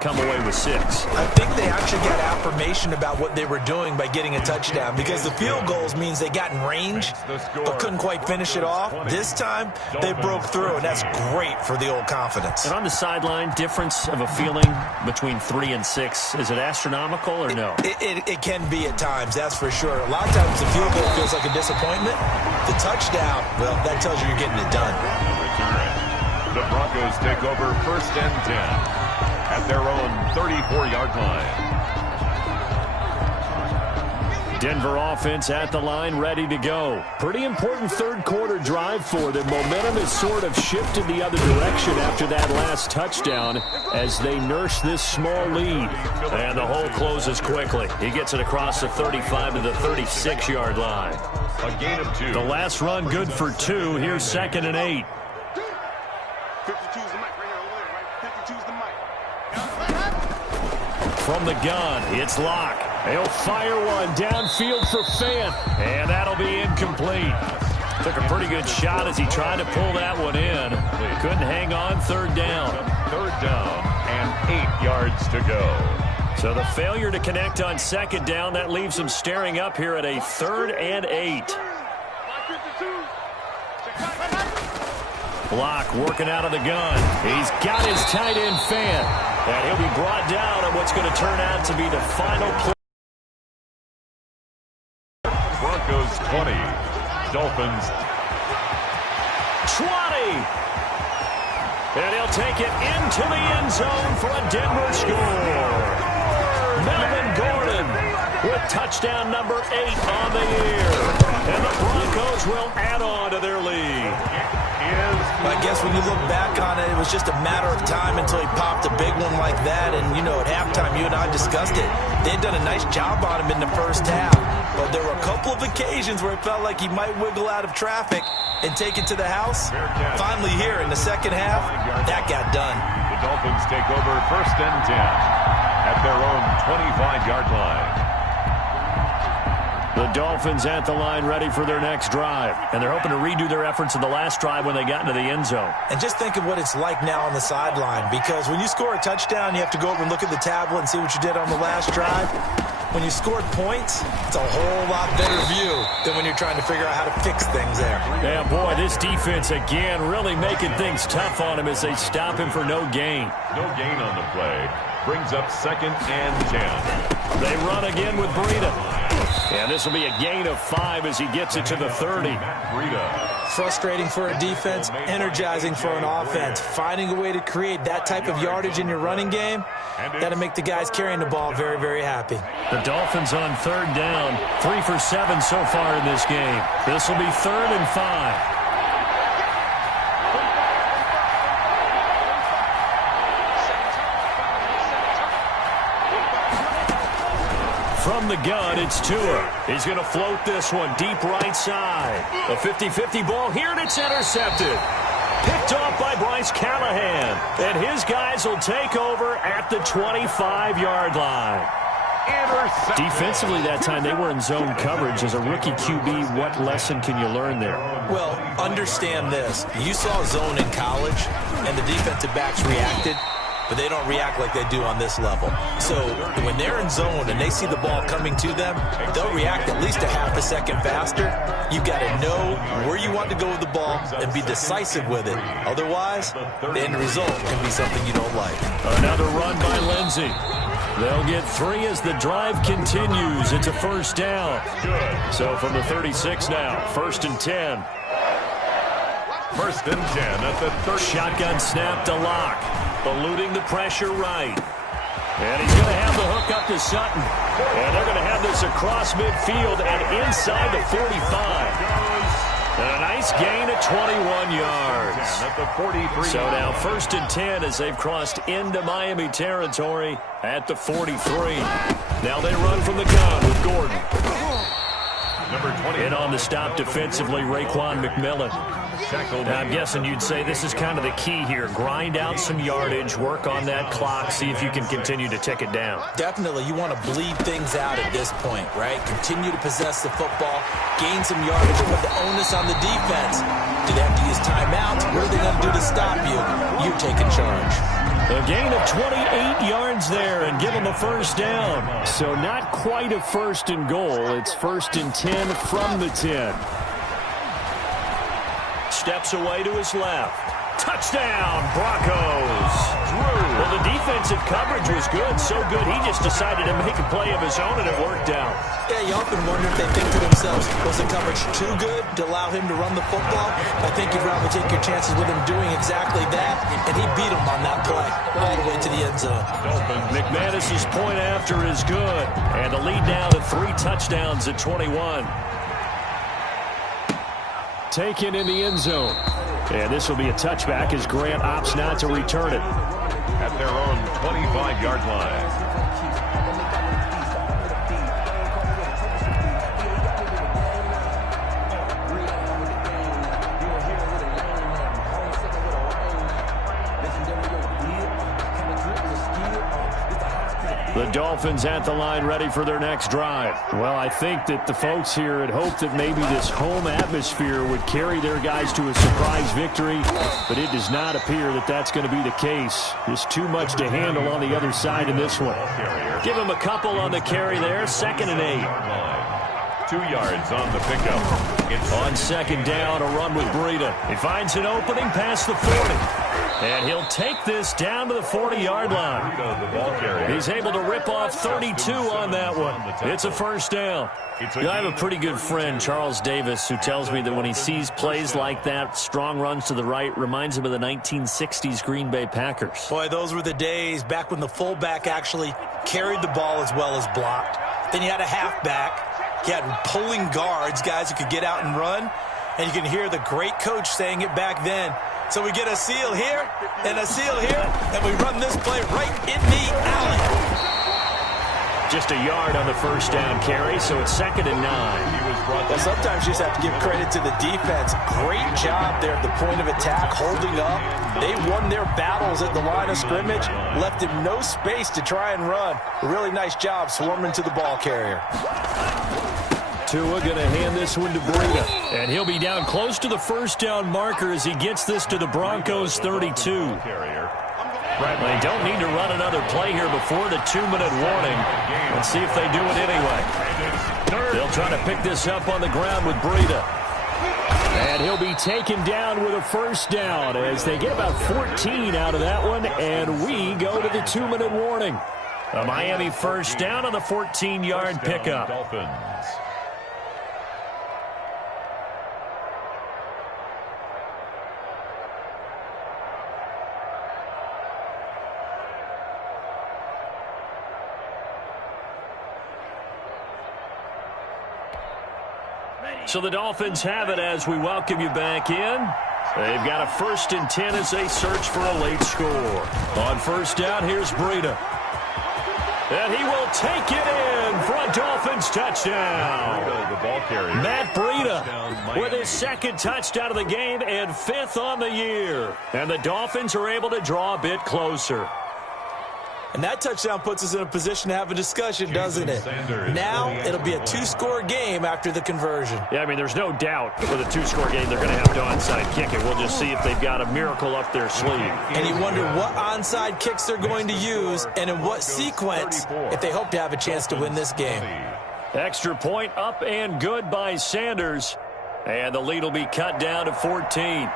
come away with 6. I think they actually got affirmation about what they were doing by getting a touchdown, because the field goals means they got in range but couldn't quite finish it off. This time they broke through, and that's great for the old confidence. And on the sideline, difference of a feeling between 3 and 6, is it astronomical or no? It can be at times, that's for sure. A lot of times the field goal feels like a disappointment. The touchdown, well, that tells you you're getting it done. The Broncos take over 1st and 10. At their own 34-yard line. Denver offense at the line, ready to go. Pretty important third-quarter drive for them. Momentum has sort of shifted the other direction after that last touchdown as they nurse this small lead. And the hole closes quickly. He gets it across the 35 to the 36-yard line. A gain of 2. The last run good for 2. Here's 2nd and 8. From the gun, it's Locke. He'll fire one downfield for Fant, and that'll be incomplete. Took a pretty good shot as he tried to pull that one in. Couldn't hang on. 3rd down. 3rd down and 8 yards to go. So the failure to connect on 2nd down, that leaves him staring up here at a 3rd and 8. Block working out of the gun. He's got his tight end Fant. And he'll be brought down on what's going to turn out to be the final play. Broncos 20. Dolphins 20. And he'll take it into the end zone for a Denver score. Melvin Gordon with touchdown number 8 on the year. And the Broncos will add on to their lead. I guess when you look back on it, it was just a matter of time until he popped a big one like that. And, you know, at halftime, you and I discussed it. They had done a nice job on him in the first half. But there were a couple of occasions where it felt like he might wiggle out of traffic and take it to the house. Finally here in the second half, that got done. The Dolphins take over 1st and 10 at their own 25-yard line. The Dolphins at the line ready for their next drive. And they're hoping to redo their efforts in the last drive when they got into the end zone. And just think of what it's like now on the sideline, because when you score a touchdown, you have to go over and look at the tablet and see what you did on the last drive. When you scored points, it's a whole lot better view than when you're trying to figure out how to fix things there. Yeah, boy, this defense again really making things tough on him as they stop him for no gain. No gain on the play. Brings up 2nd and 10. They run again with Breida. And this will be a gain of 5 as he gets it to the 30. Frustrating for a defense, energizing for an offense. Finding a way to create that type of yardage in your running game, that'll make the guys carrying the ball very, very happy. The Dolphins on 3rd down, 3 for 7 so far in this game. This will be 3rd and 5. From the gun, it's Tua. He's going to float this one deep right side. A 50-50 ball here, and it's intercepted. Picked off by Bryce Callahan. And his guys will take over at the 25-yard line. Defensively that time, they were in zone coverage. As a rookie QB, what lesson can you learn there? Well, understand this. You saw zone in college, and the defensive backs reacted, but they don't react like they do on this level. So when they're in zone and they see the ball coming to them, they'll react at least a half a second faster. You've got to know where you want to go with the ball and be decisive with it. Otherwise, the end result can be something you don't like. Another run by Lindsey. They'll get 3 as the drive continues. It's a 1st down. So from the 36 now, 1st and 10. 1st and 10 at the 30. Shotgun snap to Locke. Eluding the pressure right. And he's going to have the hook up to Sutton. And they're going to have this across midfield and inside the 45. And a nice gain of 21 yards. At the 43. So now 1st and 10 as they've crossed into Miami territory at the 43. Now they run from the gun with Gordon. Number 20. And on the stop defensively, Raekwon McMillan. Now, I'm guessing you'd say this is kind of the key here. Grind out some yardage, work on that clock, see if you can continue to tick it down. Definitely. You want to bleed things out at this point, right? Continue to possess the football, gain some yardage, and put the onus on the defense. Do they have to use timeouts? What are they going to do to stop you? You're taking charge. A gain of 28 yards there and give them a first down. So not quite a first and goal. It's 1st and 10 from the 10. Steps away to his left. Touchdown, Broncos. Well, the defensive coverage was good, so good he just decided to make a play of his own, and it worked out. Yeah, you often wonder if they think to themselves, was the coverage too good to allow him to run the football? I think you'd rather take your chances with him doing exactly that, and he beat him on that play all the way to the end zone. McManus's point after is good, and the lead now to 3 touchdowns at 21. Taken in the end zone. And this will be a touchback as Grant opts not to return it. At their own 25-yard line. The Dolphins at the line ready for their next drive. Well, I think that the folks here had hoped that maybe this home atmosphere would carry their guys to a surprise victory, but it does not appear that that's going to be the case. Just too much to handle on the other side in this one. Give him a couple on the carry there, 2nd and 8. 2 yards on the pickup. It's on 2nd down, a run with Breida. He finds an opening past the 40. And he'll take this down to the 40-yard line. He's able to rip off 32 on that one. It's a first down. I have a pretty good friend, Charles Davis, who tells me that when he sees plays like that, strong runs to the right, reminds him of the 1960s Green Bay Packers. Boy, those were the days back when the fullback actually carried the ball as well as blocked. Then you had a halfback. You had pulling guards, guys who could get out and run. And you can hear the great coach saying it back then. So we get a seal here and a seal here, and we run this play right in the alley. Just a yard on the first down carry, so it's 2nd and 9. Well, sometimes you just have to give credit to the defense. Great job there at the point of attack, holding up. They won their battles at the line of scrimmage, left him no space to try and run. A really nice job swarming to the ball carrier. Tua going to hand this one to Breida. And he'll be down close to the first down marker as he gets this to the Broncos 32. They don't need to run another play here before the 2-minute warning. Let's see if they do it anyway. They'll try to pick this up on the ground with Breida. And he'll be taken down with a first down as they get about 14 out of that one. And we go to the 2-minute warning. A Miami first down on the 14-yard pickup. Dolphins. So the Dolphins have it as we welcome you back in. They've got a 1st and 10 as they search for a late score. On first down, here's Breida. And he will take it in for a Dolphins touchdown. Matt Breida with his 2nd touchdown of the game and 5th on the year. And the Dolphins are able to draw a bit closer. And that touchdown puts us in a position to have a discussion, doesn't it? Now it'll be a 2-score game after the conversion. Yeah, I mean, there's no doubt with a 2-score game they're going to have to onside kick it. We'll just see if they've got a miracle up their sleeve. And you wonder what onside kicks they're going to use and in what sequence if they hope to have a chance to win this game. Extra point up and good by Sanders. And the lead will be cut down to 14.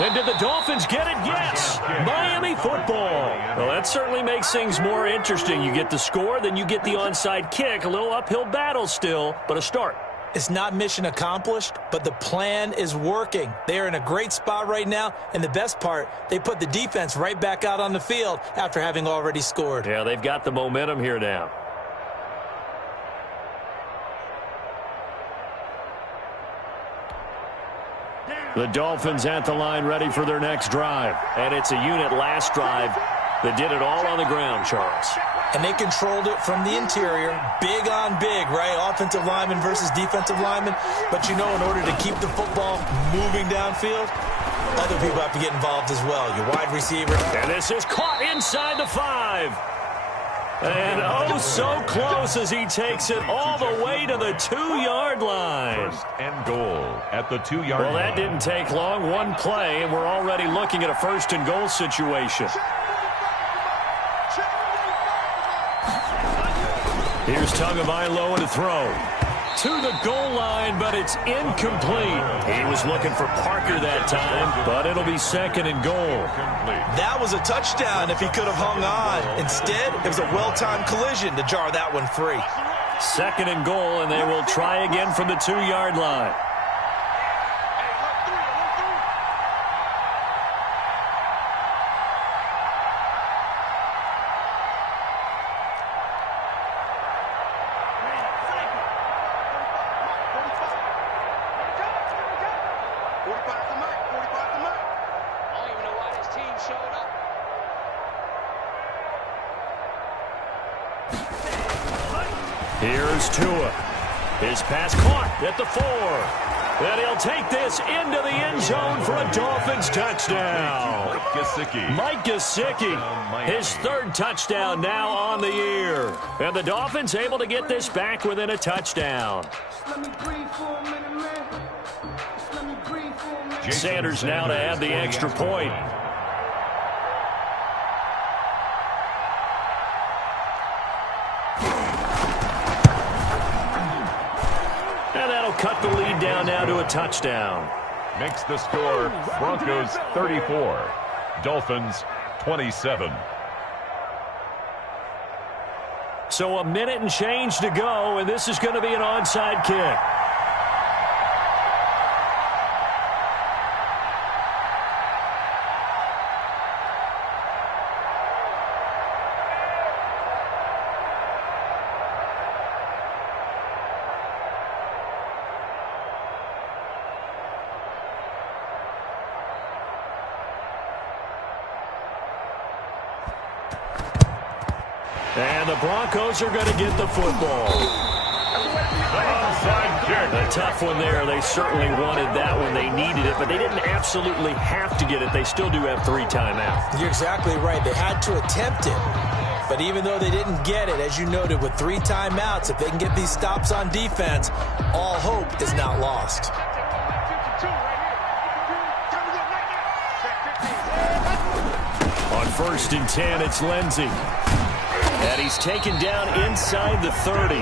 And did the Dolphins get it? Yes. Miami football. Well, that certainly makes things more interesting. You get the score, then you get the onside kick. A little uphill battle still, but a start. It's not mission accomplished, but the plan is working. They are in a great spot right now, and the best part, they put the defense right back out on the field after having already scored. Yeah, they've got the momentum here now. The Dolphins at the line ready for their next drive. And it's a unit last drive that did it all on the ground, Charles. And they controlled it from the interior, big on big, right? Offensive lineman versus defensive lineman. But you know, in order to keep the football moving downfield, other people have to get involved as well. Your wide receiver. And this is caught inside the 5. And oh, so close as he takes it all the way to the 2-yard line. First and goal at the 2-yard line. Well, that didn't take long. One play, and we're already looking at a first and goal situation. Here's Tagovailoa to throw. To the goal line, but it's incomplete. He was looking for Parker that time, but it'll be second and goal. That was a touchdown if he could have hung on. Instead, it was a well-timed collision to jar that one free. Second and goal, and they will try again from the 2-yard line. Here's Tua. His pass caught at the 4. And he'll take this into the end zone for a Dolphins touchdown. Mike Gesicki, his third touchdown now on the year. And the Dolphins able to get this back within a touchdown. Sanders now to add the extra point. Cut the lead down now to a touchdown. Makes the score Broncos 34, Dolphins 27. So a minute and change to go, and this is going to be an onside kick. And the Broncos are going to get the football. Onside kick. A tough one there. They certainly wanted that one. They needed it, but they didn't absolutely have to get it. They still do have 3 timeouts. You're exactly right. They had to attempt it. But even though they didn't get it, as you noted, with 3 timeouts, if they can get these stops on defense, all hope is not lost. On 1st and 10, it's Lindsey. And he's taken down inside the 30.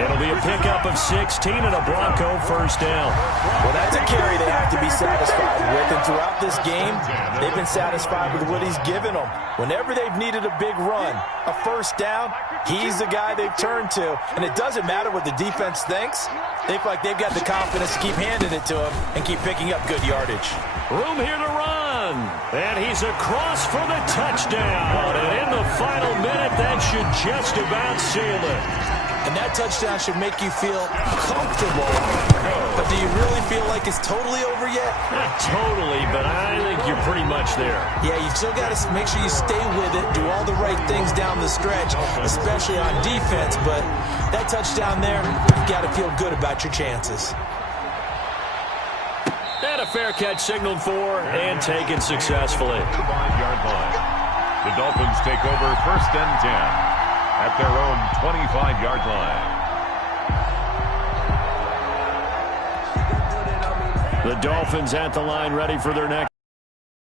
It'll be a pickup of 16 and a Bronco first down. Well, that's a carry they have to be satisfied with. And throughout this game, they've been satisfied with what he's given them. Whenever they've needed a big run, a first down, he's the guy they've turned to. And it doesn't matter what the defense thinks. They feel like they've got the confidence to keep handing it to him and keep picking up good yardage. Room here to run. And he's across for the touchdown. And in the final minute, that should just about seal it. And that touchdown should make you feel comfortable. But do you really feel like it's totally over yet? Not totally, but I think you're pretty much there. Yeah, you've still got to make sure you stay with it, do all the right things down the stretch, especially on defense. But that touchdown there, you've got to feel good about your chances. And a fair catch signaled for and taken successfully. 5-yard line. The Dolphins take over 1st and 10 at their own 25-yard line. The Dolphins at the line, ready for their next.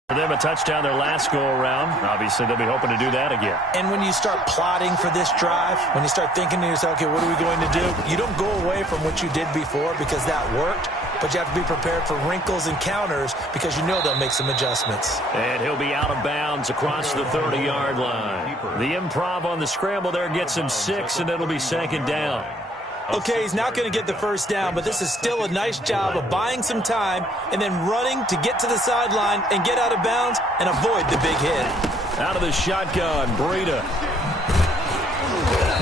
For them, a touchdown their last go-around. Obviously, they'll be hoping to do that again. And when you start plotting for this drive, when you start thinking to yourself, okay, what are we going to do? You don't go away from what you did before because that worked, but you have to be prepared for wrinkles and counters because you know they'll make some adjustments. And he'll be out of bounds across the 30-yard line. The improv on the scramble there gets him 6, and it'll be second down. Okay, he's not going to get the first down, but this is still a nice job of buying some time and then running to get to the sideline and get out of bounds and avoid the big hit. Out of the shotgun, Breida.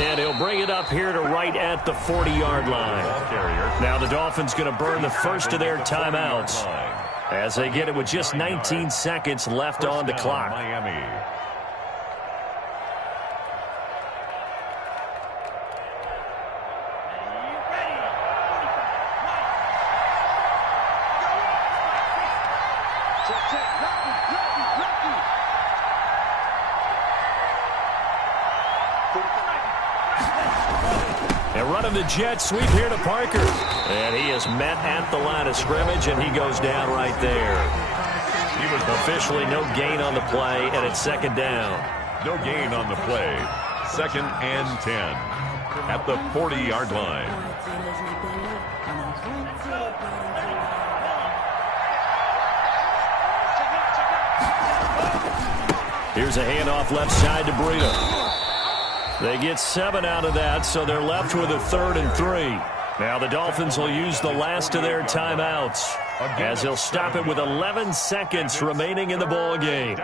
And he'll bring it up here to right at the 40-yard line. Now the Dolphins going to burn the first of their timeouts as they get it with just 19 seconds left on the clock. Miami. running the jet sweep here to Parker. And he is met at the line of scrimmage, and he goes down right there. He was officially no gain on the play, and it's second down. No gain on the play. 2nd and 10 at the 40-yard line. Here's a handoff left side to Breida. They get 7 out of that, so they're left with a 3rd and 3. Now the Dolphins will use the last of their timeouts as they'll stop it with 11 seconds remaining in the ball game.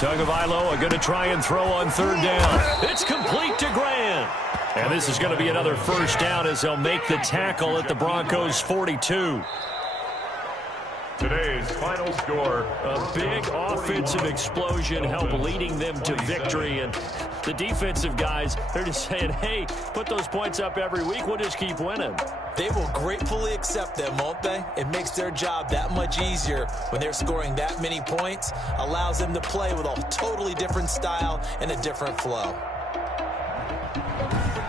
Tagovailoa going to try and throw on 3rd down. It's complete to Grant. And this is going to be another first down as they'll make the tackle at the Broncos' 42. Today's final score. A big offensive explosion helped leading them to victory. And the defensive guys, they're just saying, hey, put those points up every week. We'll just keep winning. They will gratefully accept them, won't they? It makes their job that much easier when they're scoring that many points. Allows them to play with a totally different style and a different flow.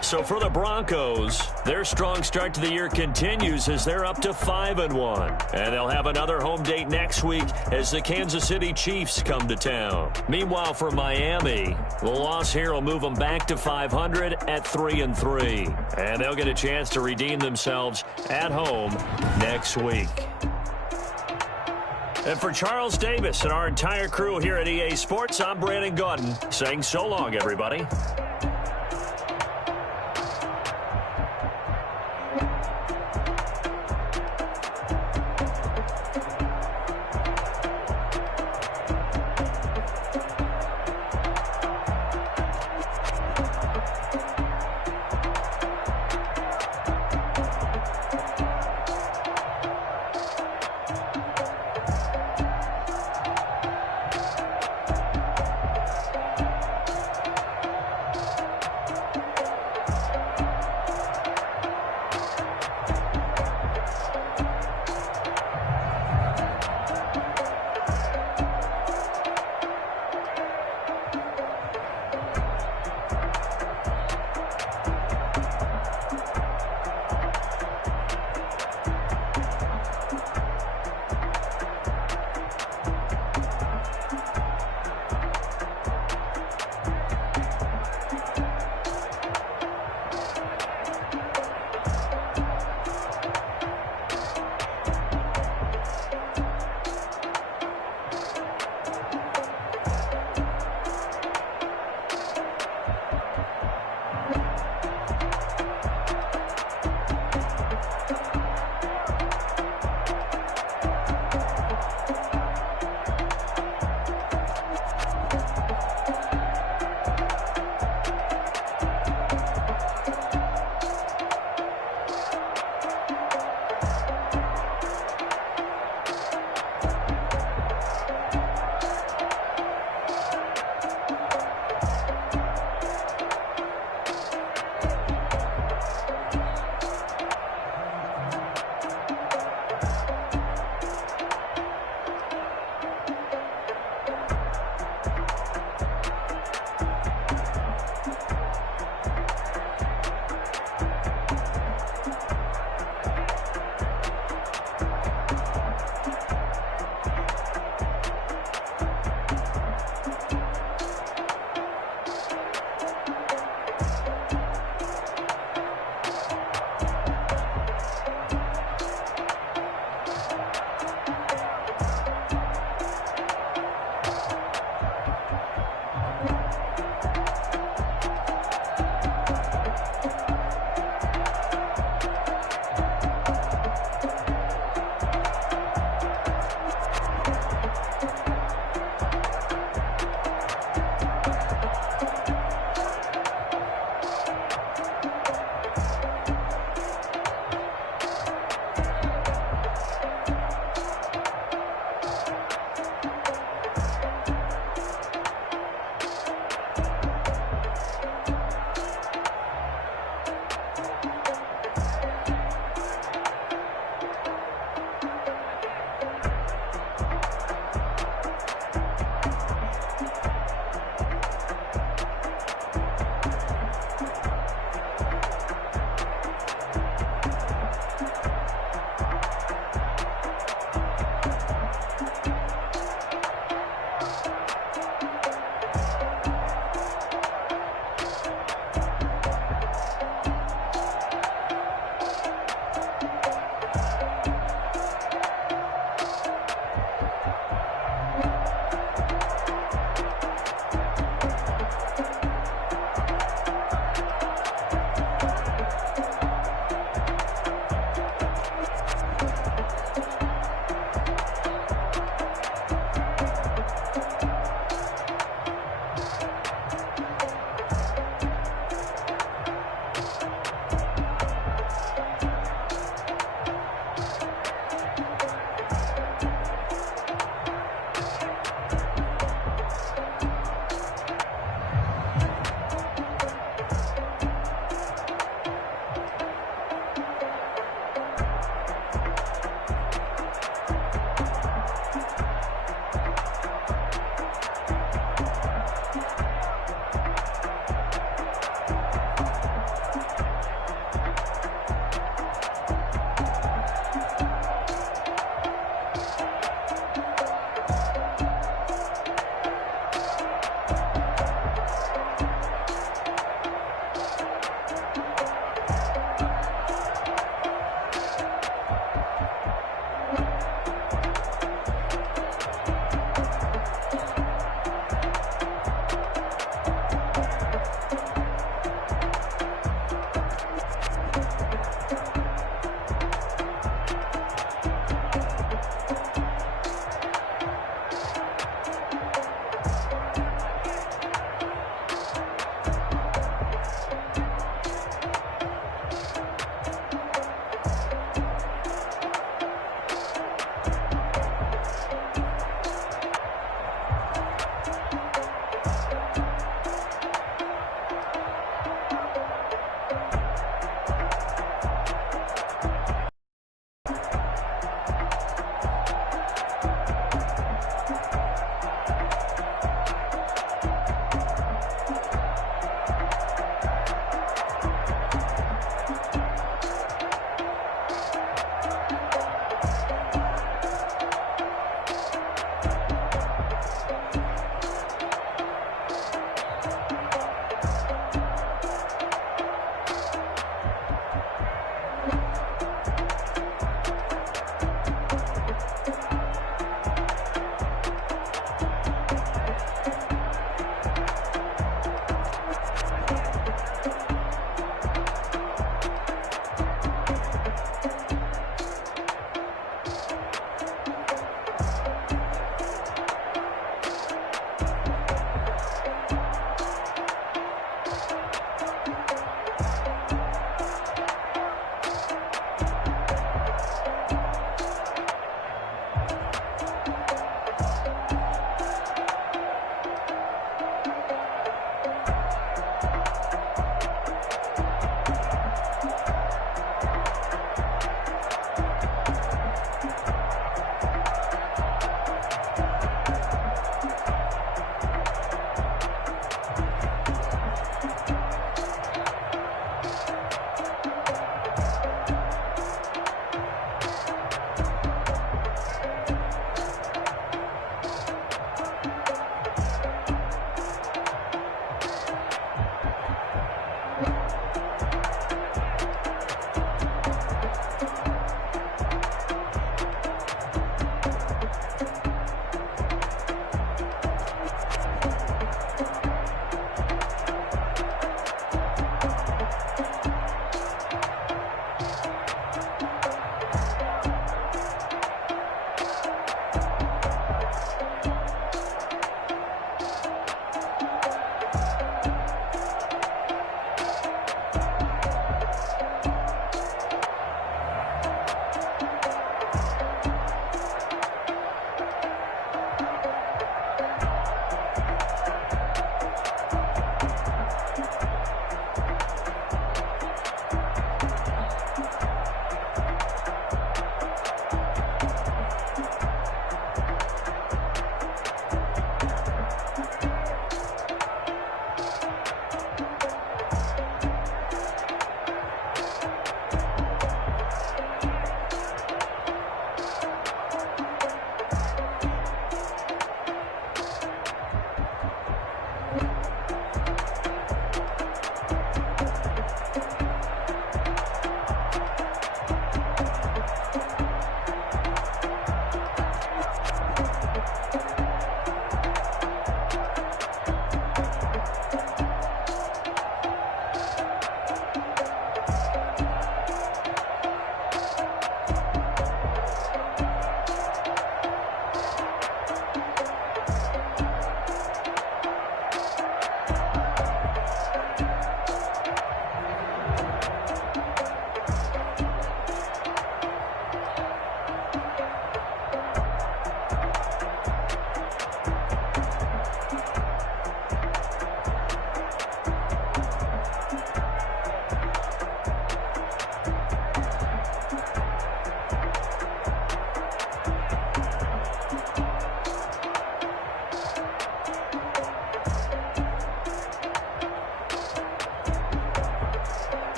So for the Broncos, their strong start to the year continues as they're up to 5-1. And they'll have another home date next week as the Kansas City Chiefs come to town. Meanwhile, for Miami, the loss here will move them back to 500 at 3-3. And they'll get a chance to redeem themselves at home next week. And for Charles Davis and our entire crew here at EA Sports, I'm Brandon Gaudin saying so long, everybody.